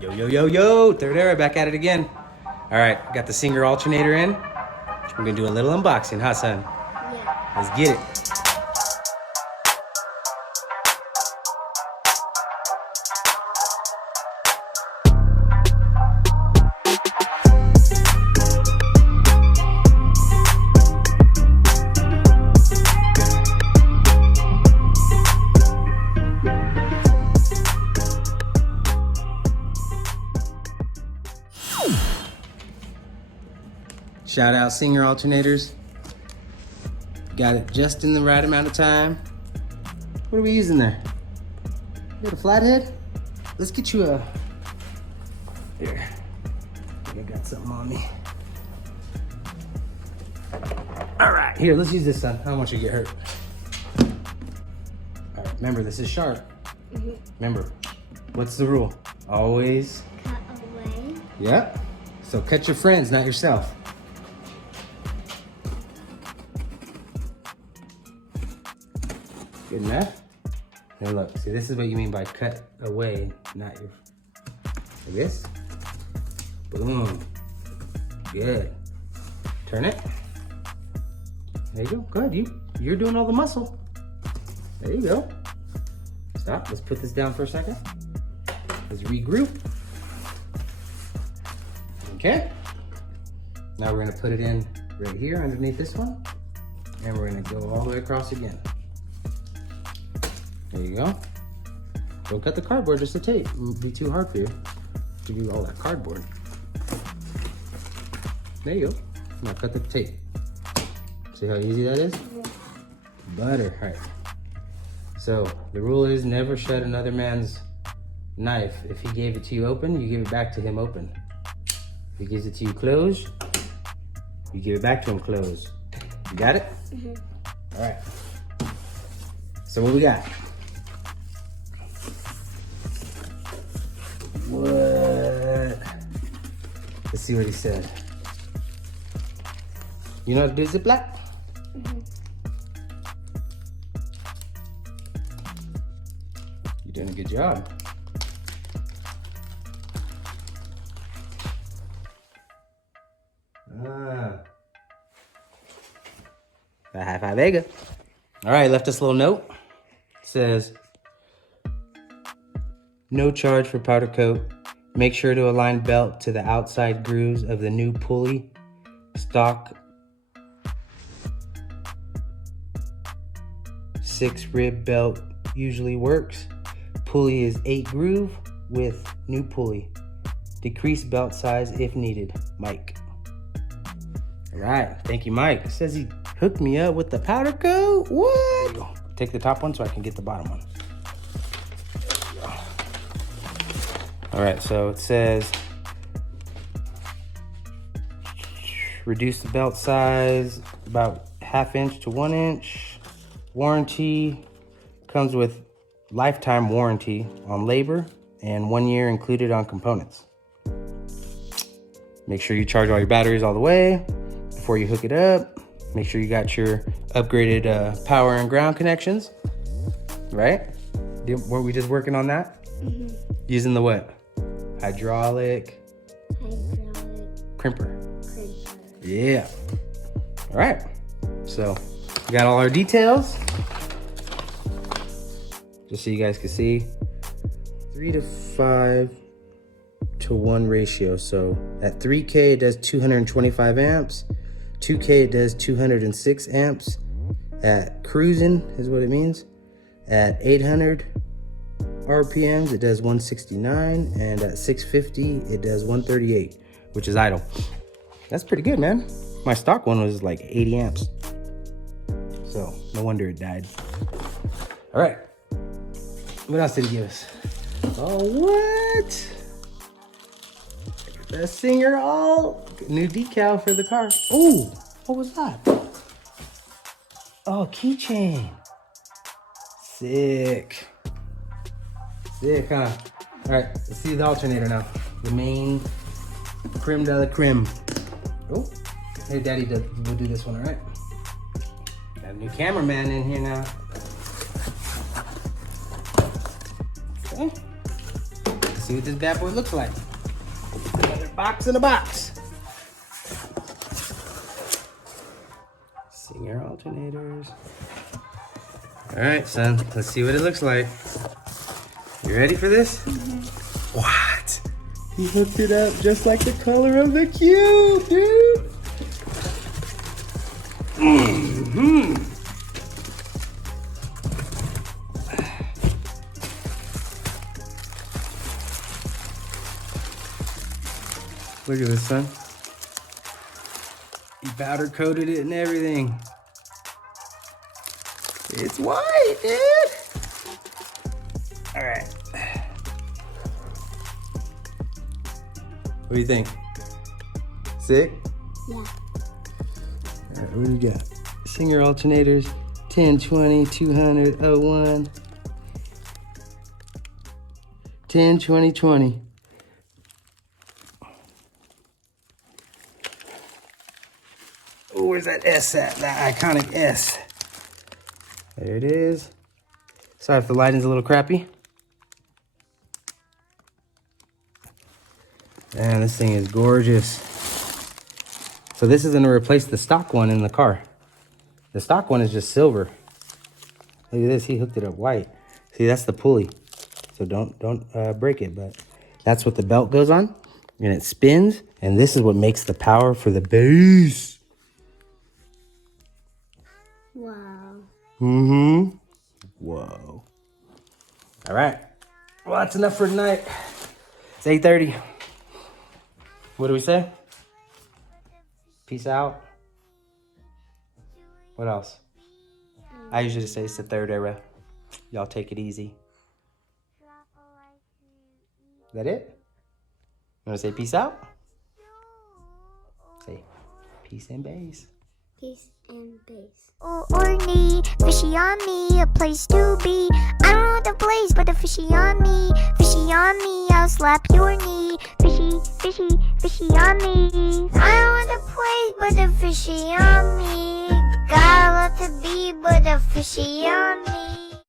Yo, yo, yo, yo, third era, back at it again. All right, got the Yesssssir alternator in. We're gonna do a little unboxing, huh, son? Yeah. Let's get it. Shout out Yesssssir alternators. Got it just in the right amount of time. What are we using there? You got a flathead? Let's get you a, here. I think I got something on me. All right, here, let's use this, son. I don't want you to get hurt. All right, remember, this is sharp. Remember, what's the rule? Always Cut away. Yep. So cut your friends, not yourself. Good enough? Now look, see, this is what you mean by cut away, not your, like this. Boom. Good. Turn it. There you go. Good. You're doing all the muscle. There you go. Stop. Let's put this down for a second. Let's regroup. Okay. Now we're gonna put it in right here underneath this one. And we're gonna go all the way across again. There you go. Don't cut the cardboard, just the tape. It would be too hard for you to do all that cardboard. There you go. Now cut the tape. See how easy that is? Butter, all right. So the rule is never shut another man's knife. If he gave it to you open, you give it back to him open. If he gives it to you closed, you give it back to him closed. You got it? All right. So what we got? What? Let's see what he said. You know how to do Ziploc? You're doing a good job. High five, Vega. All right, left us a little note. It says, no charge for powder coat. Make sure to align belt to the outside grooves of the new pulley. Stock 6 rib belt usually works. Pulley is 8 groove with new pulley. Decrease belt size if needed. Mike. All right, thank you, Mike. It says he hooked me up with the powder coat. What? Take the top one so I can get the bottom one. All right, so it says reduce the belt size about 1/2 inch to 1 inch. Warranty comes with lifetime warranty on labor and 1 year included on components. Make sure you charge all your batteries all the way before you hook it up. Make sure you got your upgraded power and ground connections, right? Weren't we just working on that? Using the what? Hydraulic crimper. Yeah. All right. So we got all our details. Just so you guys can see, 3 to 5 to 1 ratio. So at 3K it does 225 amps. 2K it does 206 amps. At cruising is what it means. At 800 RPMs it does 169, and at 650 it does 138, which is idle. That's pretty good, man. My stock one was like 80 amps. So no wonder it died. All right. What else did he give us? Oh, what? The Yesssssir all new decal for the car. Oh, what was that? Oh, keychain. Sick. Sick, huh? All right, let's see the alternator now. The main creme de la creme. Oh, hey, Daddy, we'll do this one, all right? Got a new cameraman in here now. Okay. Let's see what this bad boy looks like. Another box in a box. Singer alternators. All right, son, let's see what it looks like. You ready for this? Mm-hmm. What? He hooked it up just like the color of the Cube, dude. Mm-hmm. Look at this, son. He powder coated it and everything. It's white, dude. All right. What do you think? Sick? Yeah. All right, what do we got? Singer alternators, 10, 20, 200, 01. 10, 20, 20. Oh, where's that S at? That iconic S. There it is. Sorry if the lighting's a little crappy. Man, this thing is gorgeous. So this is gonna replace the stock one in the car. The stock one is just silver. Look at this, he hooked it up white. See, that's the pulley. So don't break it, but that's what the belt goes on. And it spins, and this is what makes the power for the bass. Wow. Mm-hmm. Whoa. All right. Well, that's enough for tonight. It's 8:30. What do we say? Peace out. What else? I usually say it's the third era. Y'all take it easy. Is that it? You want to say peace out? Say peace and bass. Peace and base. Oh, orny, fishy on me, a place to be. I don't know the place, but a fishy on me, I'll slap your knee. Fishy, fishy, fishy on me. I don't know the place, but a fishy on me. Got a lot to be, but a fishy on me.